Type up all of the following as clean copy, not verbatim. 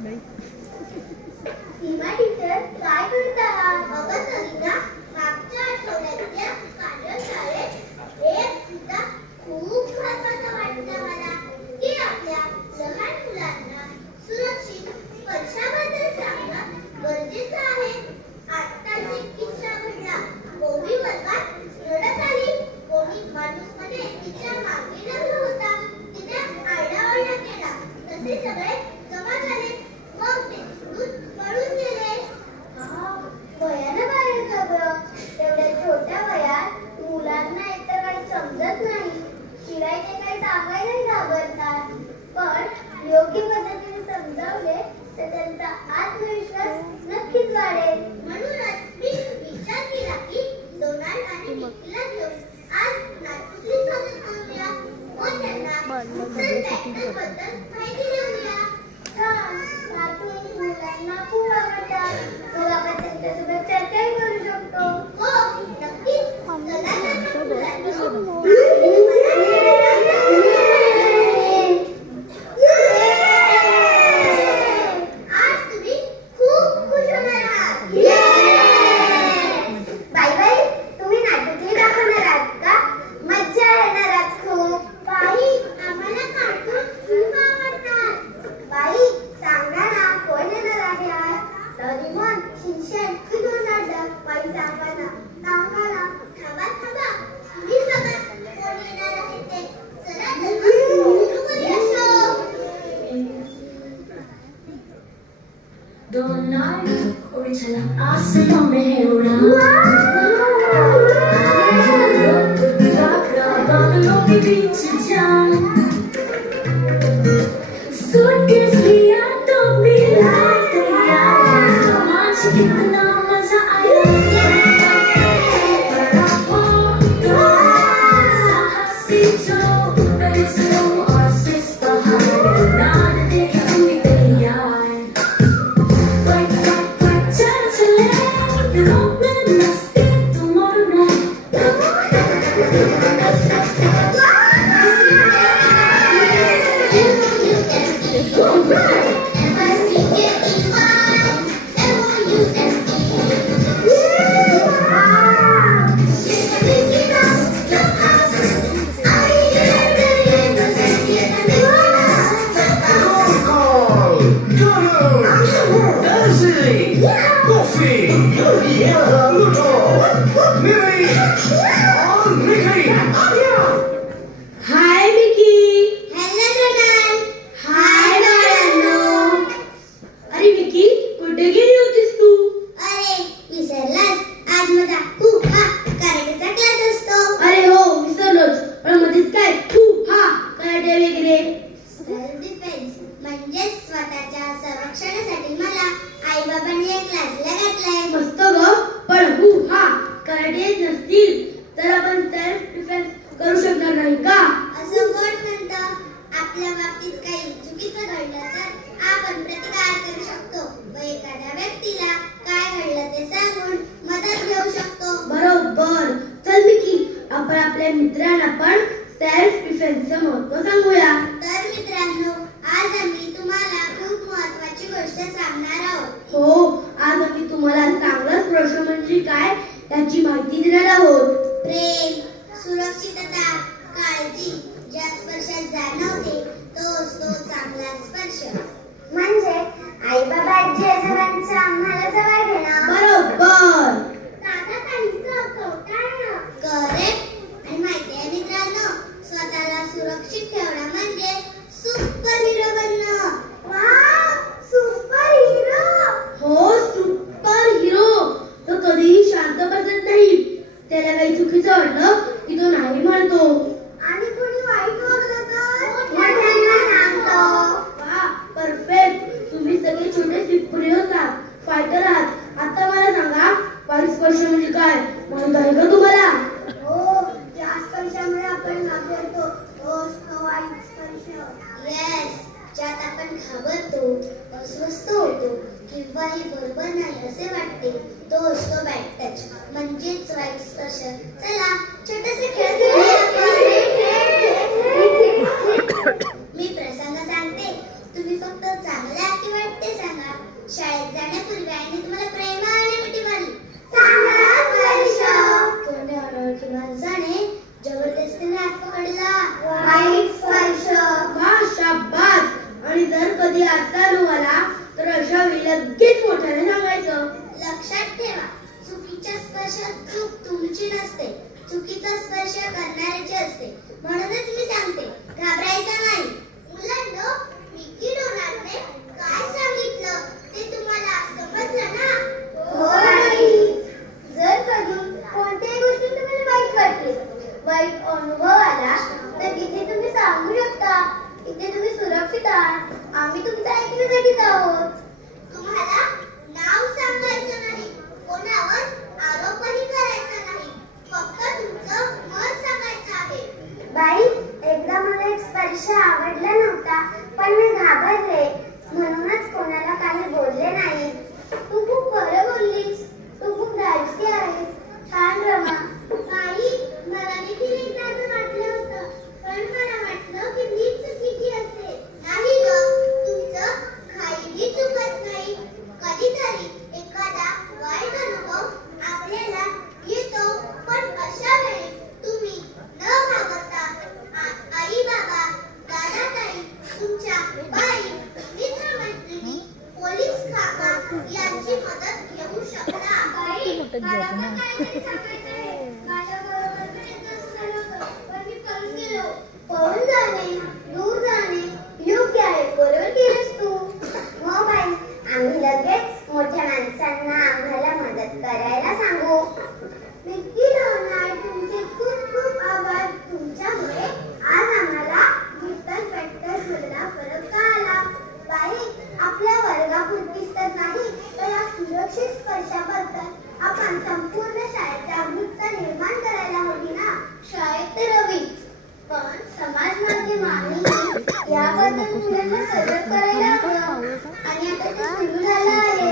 सीमा teacher काय करत आहात? अगं सविता, मागच्या आठवड्यातल्या कार्यशाळेत एक सुद्धा खूप महत्त्वाचं वाटलं मला की आपल्या लहान मुलांना सुरक्षित स्पर्शाबद्दल सांगणं गरजेचं आहे. आत्ताच एक किस्सा घडला. कोणी वर्गात रडत आली, कोणी माणूसमध्ये तिच्या मागे लागला होता, तिने आरडाओरडा केला. तसे सगळे जमा झाले, मग ते दूध पळून गेले. वयानं बाहेर सगळं. तेवढ्या छोट्या वयात मुलांना एकतर काही समजत नाही, शिवाय ते काही सांगायलाही घाबरतात. पण योग्य पद्धतीने समजावले तर त्यांचा आत्मविश्वास नक्कीच वाढेल. म्हणूनच मी विचार केला की डोनाल्ड आणि मिकीला घेऊन आज नाटकुली स्वागत करूया. मग त्यांना बद्दल माहिती देऊया. मुलांना खूप आवडतात. मग आपण त्यांच्यासोबत चर्चाही करू शकतो. हो, नक्कीच. चला तर मुलांना Donald, original asal mehra. Suitcase liya to bilai tayar, romantic kitna maza aaya. Paravo sahasi jo, bezo aur sis bahar, Donald dekha tumhi tayar. Hi Mickey. Hello Donald. Hi बाळांनो. अरे मिकी, कुठे गेली होतीस तू? अरे विसरलास, आज माझा खूप हा कराटेचा क्लास असतो. अरे हो, विसरलोच. पण मध्येच काय खूप हा कराटे वगैरे? सेल्फ डिफेन्स म्हणजे स्वतःच्या संरक्षणासाठी मला आई बाबांनी या क्लासला घातलाय. मस्त ग. पण हा कराटे नसतील तर आपण सेल्फ डिफेन्स करू शकणार नाही का? असं कोण म्हणतं? आपल्या बाबतीत काही चुकीचं घडलं तर आपण प्रतिकार करू शकतो व एखाद्या व्यक्तीला काय घडलं ते सांगून मदत घेऊ शकतो. बरोबर. चल मिकी, आपण आपल्या मित्रांना पण सेल्फ डिफेन्सचं महत्त्व सांगूया. तर मित्रांनो, आज आम्ही तुम्हाला खूप महत्त्वाची गोष्ट सांगणार आहोत. हो, आज आम्ही तुम्हाला चांगला स्पर्श म्हणजे काय याची माहिती देणार आहोत. प्रेम, सुरक्षितता, काळजी ज्या स्पर्शात जाणवते तो असतो चांगला स्पर्श. म्हणजे आई बाबा आजी आजोबांचं आम्हाला जवळ घेणं. बरोबर. काका काहींचं कौताळणं. करेक्ट. आणि माहिती आहे मित्रांनो, स्वतःला सुरक्षित ठेवणं म्हणजे सुपर हिरो बनणं. Wow, super hero. हो, सुपर हिरो. तो कधीही शांत बसत नाही. त्याला काही चुकीचं वाटलं की तो नाही म्हणतो. आणि कोणी वाईट वागलं तर मोठ्यांना सांगतो. वा, परफेक्ट. तुम्ही सगळे छोटे सुपर आहात, फायटर आहात. आता मला सांगा, वाईट स्पर्श म्हणजे काय माहित आहे का तुम्हाला? हो, त्या स्पर्शामुळे आपण घाबरतो. तो वाईट स्पर्श. येस, ज्यात आपण घाबरतो, अस्वस्थ होतो किंवा हे बरोबर नाही असे वाटते, तो असतो बॅड टच म्हणजेच वाईट स्पर्श. चला छोटासा खेळ खेळूया. मी प्रसंग सांगते, तुम्ही फक्त चांगल्या किंवा वाईट ते आणि जर कधी आजचा अनुभव आला तर अशा वेळी लगेच मोठ्याने सांगायचं. लक्षात ठेवा, चुकीच्या स्पर्शात चूक तुमची नसते, चुकीचा स्पर्श करणाऱ्याची असते. म्हणूनच मी सांगते, घाबरायचं नाही. मुलांनो, मिकी डोनाल्डने काय सांगितलं ते तुम्हाला समजलं ना? हो आई. जर कधी कोणत्याही गोष्टी तुम्हाला वाईट वाटली, वाईट अनुभव आला तर तिथे तुम्ही सांगू शकता. इथे तुम्ही सुरक्षित आहात. आम्ही तुमचं ऐकण्यासाठीच आहोत. तुम्हाला नाव सांगायचं नाही, कोणावर आरोपही करायचा नाही, फक्त तुमचं मत सांगायचं आहे. बाई, एकदा मला एक स्पर्श आवडला नव्हता, पण मी घाबरले म्हणूनच कोणाला काही बोलले नाही. तू खूप खरं बोललीस. तू खूप धाडसी आहेस. छान रमा. बाई, मला देखील एकदा असं वाटलं होतं, पण मला वाटलं की मी चुकीची असते. नाही ग, तुमचं काहीही चुकत नाही. कधीतरी एखादा वाईट अनुभव आपल्याला येतो, पण अशा वेळी तुम्ही न घाबरता आई बाबा, दादा ताई, तुमच्या बाई, मित्रमैत्रिणी, पोलीस काका यांची मदत घेऊ शकता. बाई, मला पण काहीतरी सांगायचं आहे. माझ्याबरोबर पण एकदा असं झालं होतं, पण मी पळून गेलो. पळून जाणे, दूर जाणे योग्य आहे. बरोबर केलंस तू. हो बाई, आम्ही लगेच मोठ्या माणसांना आम्हाला मदत करायला सांगू. मिकी डोनाल्ड, तुमचे खूप खूप आभार. तुमच्यामुळे आज आम्हाला विठ्ठल पेट्टरला फरक कळाला. बाई, आपल्या वर्गापुरतीच तर नाही तर या सुरक्षित स्पर्शाबद्दल आपण संपूर्ण शाळेत जागरूकता निर्माण करायला हवी ना. शाळेत तर हवीच, पण समाज माध्यमांनी याबद्दल मुलांना सजग करायला हवं. आणि आता ते सुरू झालं आहे.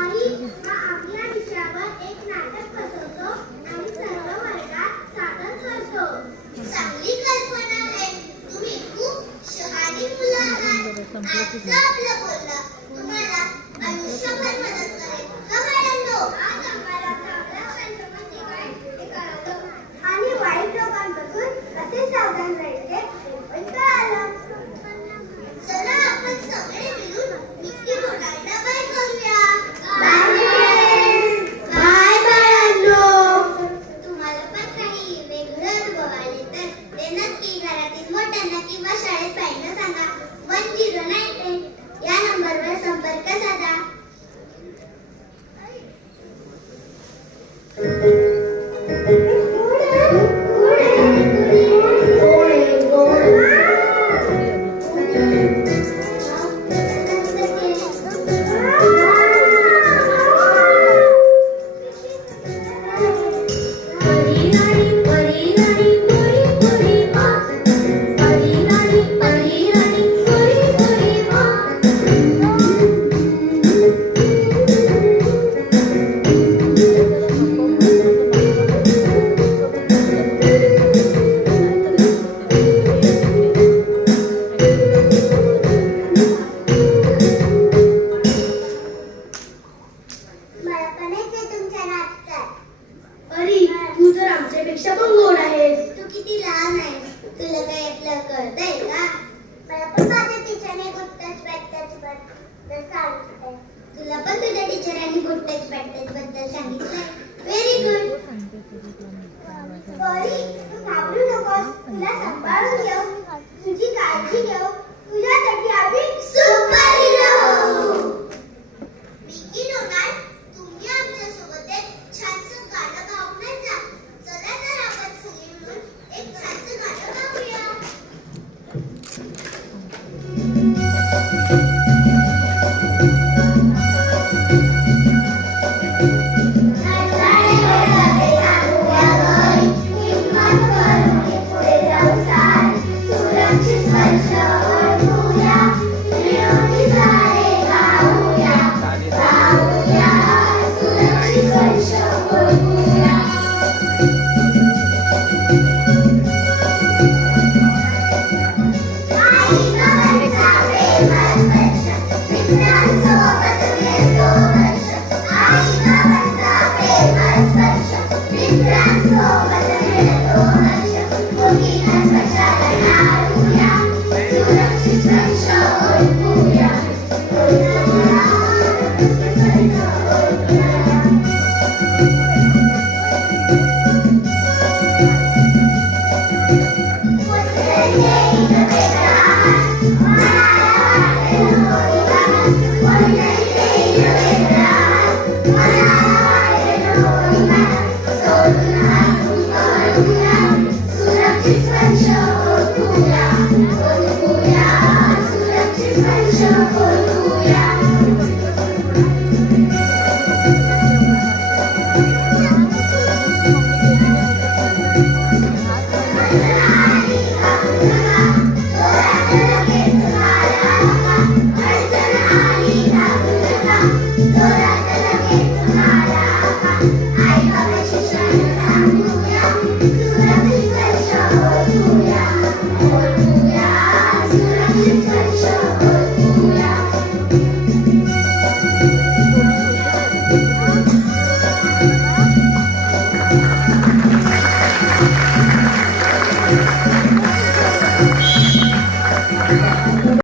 आई, हा आपल्या विषयावर एक नाटक बसवतो आणि सर्व वर्गात सादर करतो. चांगली कल्पना आहे. तुम्ही खूप शहाणी मुलं आहात. आजचं आपलं बोलणं तुम्हाला आयुष्यभर मदत करेल. का बाळांनो? आज आम्हाला चांगला स्पर्श म्हणजे काय हे कळलं. आणि वाईट लोकांपासून कसे सावधान राहायचे हे पण कळालं. चला आपण सगळे मिळून मिकी डोनाल्डला बाय करूया. बाय बाळांनो. तुम्हाला पण काही वेगळं अनुभव आले तर ते नक्की घरातील मोठ्यांना किंवा शाळेत पाहिलं सांगा. 1098 या नंबरवर संपर्क साधा. परी राणी गोरी गोरी माँ, परी राणी गोरी गोरी माँ. मला पण येते तुमच्या नाटकात. अरे, तू तर आमच्यापेक्षा पण गोड आहेस. तू किती लहान आहेस, तुला काय यातलं कळतंय?